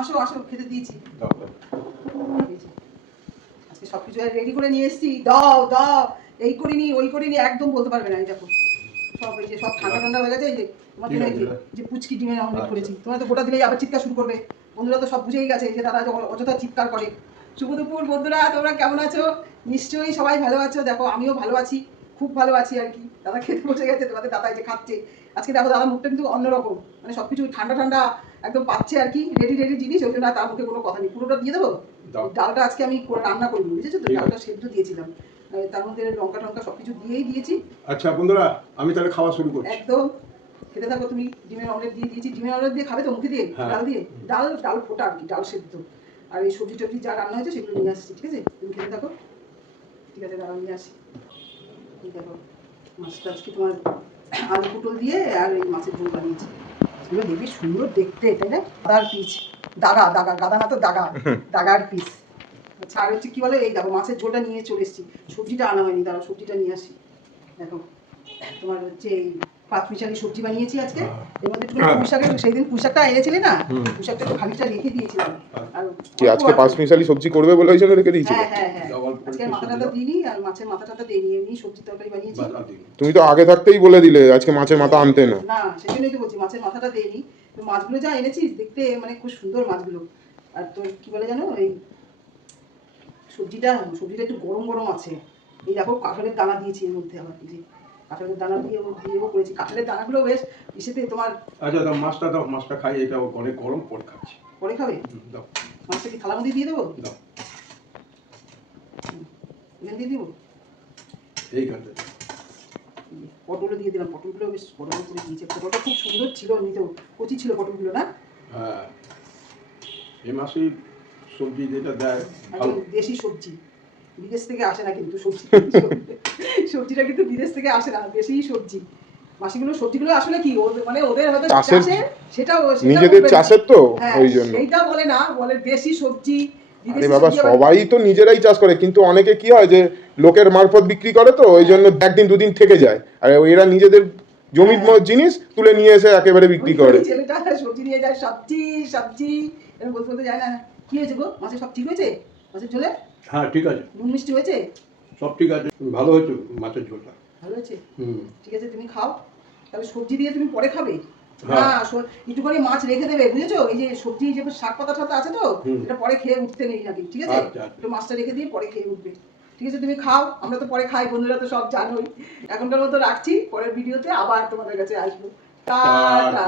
আসো আসো, খেতে দিয়েছি। আজকে সবকিছু রেডি করে নিয়ে এসেছি। দাও দাও, এই করিনি ওই করিনি, একদম বলতে পারবে না। এই দেখো সব, এই যে সব ঠান্ডা ঠান্ডা হয়ে গেছে। এই যে তোমার জন্য এই যে পুচকি ডিমের অমলেট করেছি। তোমরা তো গোটা দিলেই আবার চিৎকার শুরু করবে। বন্ধুরা তো সব বুঝেই গেছে যে তারা অযথা চিৎকার করে। শুভ দুপুর বন্ধুরা, তোমরা কেমন আছো? নিশ্চয়ই সবাই ভালো আছো। দেখো আমিও ভালো আছি, খুব ভালো আছি আর কি। দাদা খেতে বসে গেছে, তোমাদের দাদা এই যে খাচ্ছে। আজকে দেখো দাদা মুখটা কিন্তু অন্যরকম, মানে সবকিছু ঠান্ডা ঠান্ডা একদম পাচ্ছে আর কি। রেডি রেডি জিনিস, ওই জন্য তার মুখে কোনো কথা নেই। পুরোটা দিয়ে দেবো। ডালটা আজকে আমি রান্না করিনি, বুঝেছো তো? ডালটা সেদ্ধ দিয়েছিলাম, তার মধ্যে লঙ্কা টঙ্কা সবকিছু দিয়েই দিয়েছি। আচ্ছা বন্ধুরা, আমি তাহলে খাওয়া শুরু করছি। একদম খেতে থাকো তুমি। ডিমের অমলেট দিয়ে দিয়েছি। ডিমের অমলেট দিয়ে খাবে তো মুখে দিয়ে? ডাল দিয়ে, ডাল ডাল ফোটা আর কি, ডাল সেদ্ধ। আর এই সবজি টবজি যা রান্না হয়েছে সেগুলো নিয়ে আসছি, ঠিক আছে? তুমি খেতে থাকো, ঠিক আছে? দাঁড়াও নিয়ে আসি। দেখো মাছটা আজকে তোমার আলু পটল দিয়ে আর এই মাছের ঝোল বানিয়েছি। এগুলো দেখবি সুন্দর দেখতে, তাই না? দাগার পিস, দাগা দাগা, গাদা না তো দাগা, দাগার পিস। আচ্ছা আর হচ্ছে কি বলে, এই দেখো মাছের ঝোলটা নিয়ে চলে এসেছি। সবজিটা আনা হয়নি, দাঁড়াও সবজিটা নিয়ে আসি। দেখো তোমার হচ্ছে এই পাঁচমিশালি সবজি বানিয়েছি আজকে। এর মধ্যে একটু পুঁই শাকের, সেই দিন পুঁই শাকটা এনেছিলে না, পুঁই শাকটা একটু খানিকটা রেখে দিয়েছিলাম। আর কি আজকে পাঁচমিশালি সবজি করবে বলে ওই জন্য রেখে দিয়েছিল? হ্যাঁ হ্যাঁ হ্যাঁ, আজকে মাথাটা দিইনি, আর মাছের মাথাটা দিইনি, এমনি সবজি তরকারি বানিয়েছি। তুমি তো আগে থাকতেই বলে দিলে আজকে মাছের মাথা আনতে না। না সেজন্যই তো বলছি মাছের মাথাটা দেইনি। মাছগুলো যা এনেছিস দেখতে মানে খুব সুন্দর মাছগুলো। আর তোর কি বলে জানো, এই সবজিটা একটু গরম গরম আছে। এই দেখো কাঁঠালের দানা দিয়েছি এর মধ্যে, আবার এই যে কাঁঠালের দানা দিয়েও করেছি। কাঁঠালের দানাগুলো বেশ ইসেতে তোমার। আচ্ছা দাও মাছটা, দাও মাছটা খাই, এটা অনেক গরম, পরে খাচ্ছি। পরে খাবে? দাও মাছটা কি থালার মধ্যে দিয়ে দেবো? দাও এখানে দিয়ে দিব। এইখানটা পটলও দিয়ে দিলাম, পটলগুলো বেশ বড় বড় করে দিয়েছে। পটলটা খুব সুন্দর ছিল, এমনিতেও কচি ছিল পটলগুলো না? হ্যাঁ, এই মাসেই সবজি যেটা দেয় ভালো। দেশি সবজি, বিদেশ থেকে আসে না কিন্তু সবজি। সবজিটা কিন্তু বিদেশ থেকে আসে না, দেশি সবজি। মাসিগুলো সবজিগুলো আসলে কি মানে ওদের হয়তো চাষের, সেটাও নিজেদের চাষের তো ওই জন্য সেইটা বলে না, বলে দেশি সবজি। আরে বাবা সবাই তো নিজেরাই চাষ করে, কিন্তু অনেকে কি হয় যে লোকের মারফত বিক্রি করে, তো ওই জন্য একদিন দুদিন থেকে যায়। আর এরা নিজেদের জমির জিনিস তুলে নিয়ে এসে একেবারে বিক্রি করে। ছেলেটা সবজি নিয়ে যায়, সবজি সবজি এরকম বলতে বলতে যায় না। কি হয়েছে গো, মাছের সব ঠিক হয়েছে? মাছের ঝোলে হ্যাঁ ঠিক আছে, নুন মিষ্টি হয়েছে? সব ঠিক আছে, ভালো হয়েছে মাছের ঝোলটা। ভালো হয়েছে, ঠিক আছে তুমি খাও। তাহলে সবজি দিয়ে তুমি পরে খাবে না? হ্যাঁ। একটুখানি মাছ রেখে দেবে, বুঝেছো? এই যে সবজি যে শাক পাতা টাতা আছে তো, এটা পরে খেয়ে উঠতে নেই নাকি, ঠিক আছে? আচ্ছা, আচ্ছা। একটু মাছটা রেখে দিয়ে পরে খেয়ে উঠবে, ঠিক আছে? তুমি খাও, আমরা তো পরে খাই, বন্ধুরা তো সব জানোই। এখনকার মতো রাখছি, পরের ভিডিওতে আবার তোমাদের কাছে আসবো। টাটা।